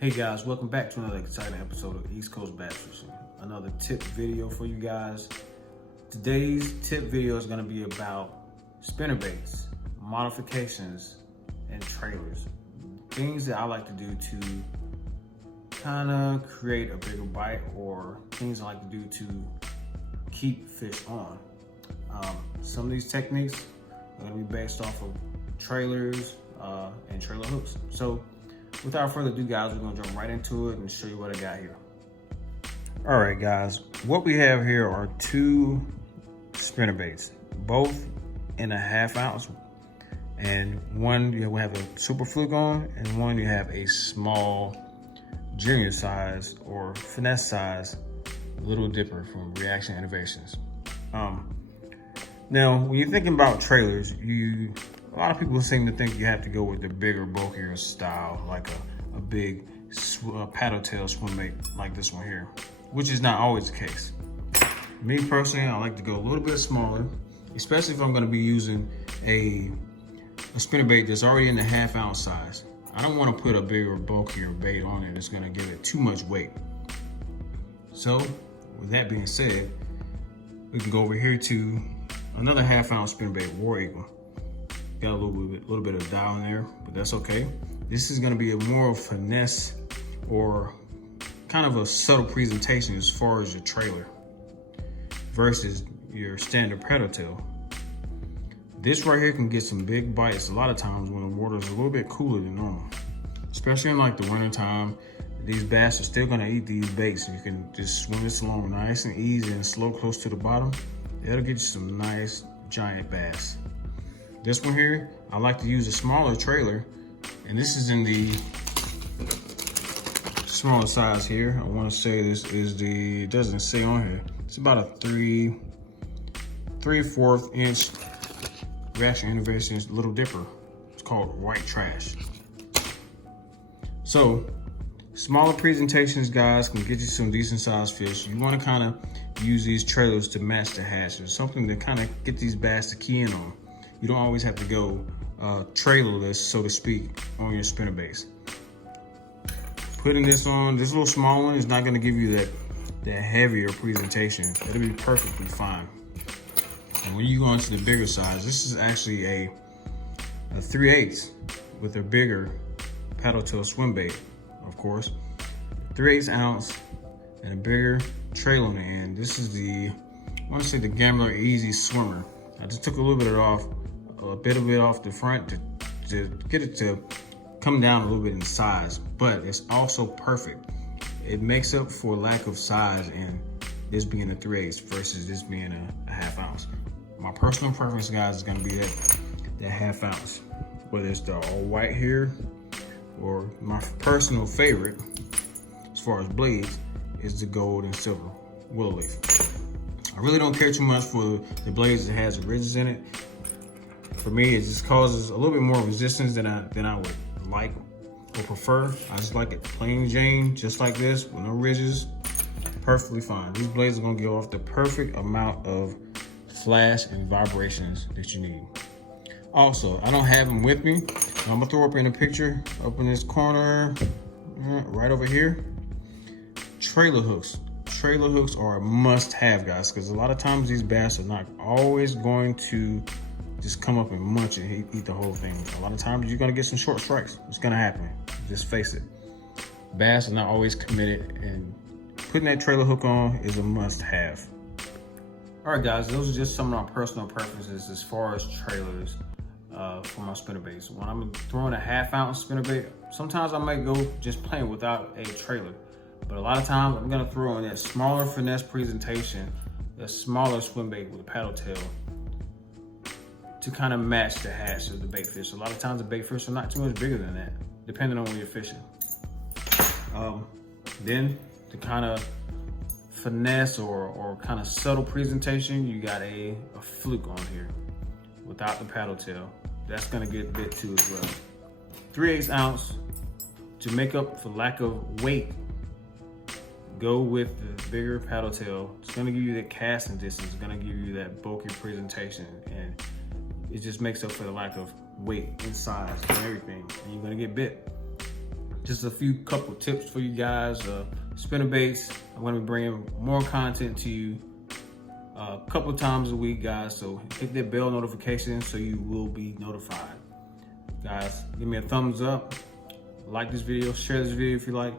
Hey guys, welcome back to another exciting episode of East Coast Bass Fishing. Another tip video for you guys. Today's tip video is going to be about spinnerbaits, modifications, and trailers. Things that I like to do to kind of create a bigger bite, or things I like to do to keep fish on. Some of these techniques are going to be based off of trailers and trailer hooks. So without further ado, guys, we're gonna jump right into it and show you what I got here. All right, guys, what we have here are two spinnerbaits, both in a 1/2 ounce, and one we have a super fluke on, and one you have a small junior size or finesse size little dipper from Reaction Innovations. Now, when you're thinking about trailers, a lot of people seem to think you have to go with the bigger, bulkier style, like a big paddle tail swim bait like this one here, which is not always the case. Me personally, I like to go a little bit smaller, especially if I'm going to be using a spinnerbait that's already in the 1/2 ounce size. I don't want to put a bigger, bulkier bait on it that's going to give it too much weight. So, with that being said, we can go over here to another 1/2 ounce spinnerbait, Ware Eagle. Got a little bit of dial in there, but that's okay. This is gonna be a more finesse or kind of a subtle presentation as far as your trailer versus your standard paddle tail. This right here can get some big bites a lot of times when the water is a little bit cooler than normal. Especially in like the winter time, these bass are still gonna eat these baits. You can just swim this along nice and easy and slow close to the bottom. That'll get you some nice giant bass. This one here, I like to use a smaller trailer, and this is in the smaller size here. I want to say this is it doesn't say on here. It's about a 3/4 inch Reaction Innovations little dipper. It's called White Trash. So, smaller presentations, guys, can get you some decent sized fish. You want to kind of use these trailers to match the hatches, something to kind of get these bass to key in on. You don't always have to go trailerless, so to speak, on your spinnerbaits. Putting this on, this little small one is not gonna give you that heavier presentation. It'll be perfectly fine. And when you go into the bigger size, this is actually a 3/8 with a bigger paddle tail swim bait, of course. 3/8 ounce and a bigger trail on the end. This is I want to say the Gambler Easy Swimmer. I just took a little bit of it off the front to get it to come down a little bit in size, but it's also perfect. It makes up for lack of size in this being a 3/8 versus this being a 1/2 ounce. My personal preference, guys, is gonna be that 1/2 ounce, whether it's the all white here or my personal favorite as far as blades is the gold and silver willow leaf. I really don't care too much for the blades that has the ridges in it. For me, it just causes a little bit more resistance than I would like or prefer. I just like it plain Jane, just like this, with no ridges. Perfectly fine. These blades are gonna give off the perfect amount of flash and vibrations that you need. Also, I don't have them with me. I'm gonna throw up in a picture up in this corner, right over here. Trailer hooks. Trailer hooks are a must-have, guys, because a lot of times these bass are not always going to just come up and munch and eat the whole thing. A lot of times you're gonna get some short strikes. It's gonna happen. Just face it. Bass are not always committed, and putting that trailer hook on is a must-have. All right, guys, those are just some of my personal preferences as far as trailers for my spinnerbaits. When I'm throwing a 1/2 ounce spinnerbait, sometimes I might go just plain without a trailer. But a lot of times I'm gonna throw in that smaller finesse presentation, that smaller swim bait with a paddle tail to kind of match the hatch of the bait fish. A lot of times the bait fish are not too much bigger than that, depending on where you're fishing. Then to kind of finesse or kind of subtle presentation, you got a fluke on here without the paddle tail. That's gonna get bit too as well. 3/8 ounce to make up for lack of weight. Go with the bigger paddle tail. It's gonna give you that casting distance. It's gonna give you that bulky presentation, and it just makes up for the lack of weight and size and everything, and you're gonna get bit. just a few couple tips for you guys. Spinnerbaits, I'm gonna be bringing more content to you a couple times a week, guys. So hit that bell notification so you will be notified. Guys, give me a thumbs up, like this video, share this video if you like,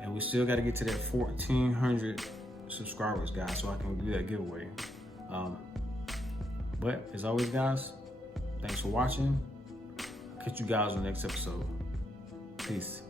and we still got to get to that 1,400 subscribers, guys, so I can do that giveaway. But as always, guys, thanks for watching. Catch you guys on the next episode. Peace.